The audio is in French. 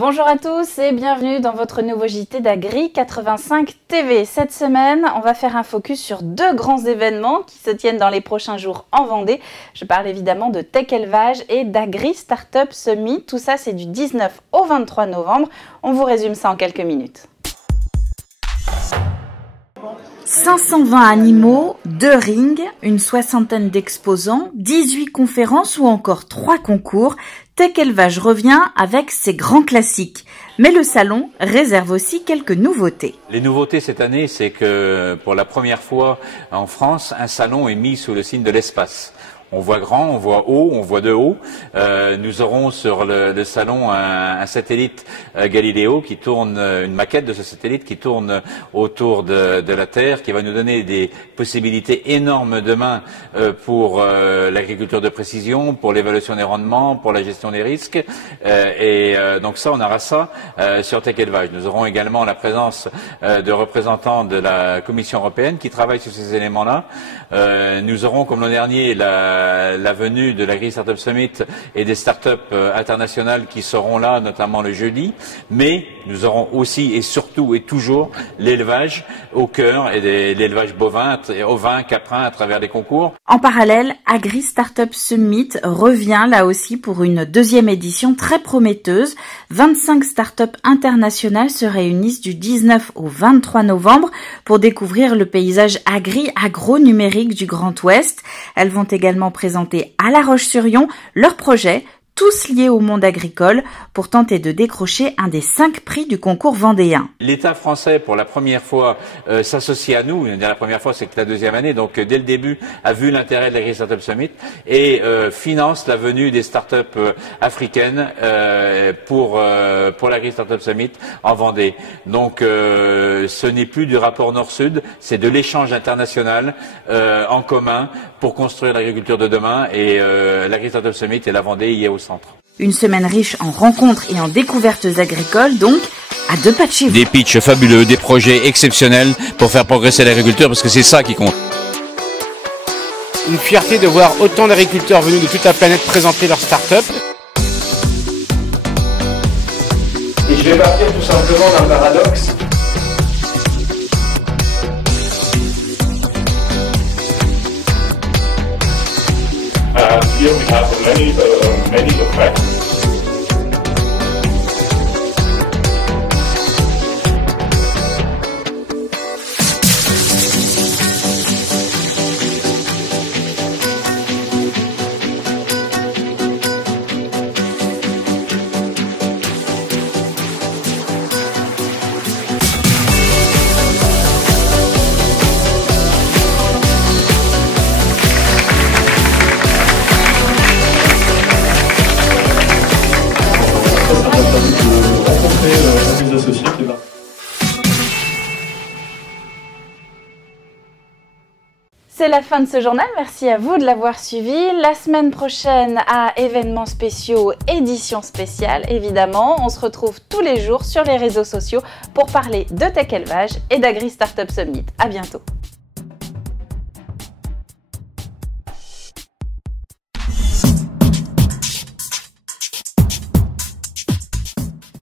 Bonjour à tous et bienvenue dans votre nouveau JT d'Agri 85 TV. Cette semaine, on va faire un focus sur deux grands événements qui se tiennent dans les prochains jours en Vendée. Je parle évidemment de Tech Élevage et d'Agri Startup Summit. Tout ça, c'est du 19 au 23 novembre. On vous résume ça en quelques minutes. 520 animaux, 2 rings, une soixantaine d'exposants, 18 conférences ou encore 3 concours. Tech Élevage revient avec ses grands classiques. Mais le salon réserve aussi quelques nouveautés. Les nouveautés cette année, c'est que pour la première fois en France, un salon est mis sous le signe de l'espace. On voit grand, on voit haut, on voit de haut. Nous aurons sur le salon un satellite Galileo qui tourne, une maquette de ce satellite qui tourne autour de la Terre, qui va nous donner des possibilités énormes demain pour l'agriculture de précision, pour l'évaluation des rendements, pour la gestion des risques. Donc ça, on aura ça sur Tech Élevage. Nous aurons également la présence de représentants de la Commission européenne qui travaillent sur ces éléments-là. Nous aurons, comme l'an dernier, la venue de l'Agri Startup Summit et des startups internationales qui seront là, notamment le jeudi. Mais nous aurons aussi et surtout et toujours l'élevage au cœur et l'élevage bovin, ovin, caprin à travers les concours. En parallèle, Agri Startup Summit revient là aussi pour une deuxième édition très prometteuse. 25 startups internationales se réunissent du 19 au 23 novembre pour découvrir le paysage agro-numérique du Grand Ouest. Elles vont également présenter à La Roche-sur-Yon leurs projets, tous liés au monde agricole, pour tenter de décrocher un des 5 prix du concours vendéen. L'État français, pour la première fois, s'associe à nous. La première fois, c'est que la deuxième année, donc dès le début, a vu l'intérêt de l'Agri Startup Summit et finance la venue des startups africaines pour l'Agri Startup Summit en Vendée. Donc, ce n'est plus du rapport Nord-Sud, c'est de l'échange international en commun pour construire l'agriculture de demain. Et l'Agri Startup Summit et la Vendée y est au centre. Une semaine riche en rencontres et en découvertes agricoles, donc à 2 pas de chez vous. Des pitchs fabuleux, des projets exceptionnels pour faire progresser l'agriculture, parce que c'est ça qui compte. Une fierté de voir autant d'agriculteurs venus de toute la planète présenter leurs startups. Et je vais partir tout simplement d'un paradoxe. Here we have many effects. C'est la fin de ce journal, merci à vous de l'avoir suivi. La semaine prochaine à événements spéciaux, édition spéciale évidemment. On se retrouve tous les jours sur les réseaux sociaux pour parler de Tech Élevage et d'Agri Startup Summit. À bientôt.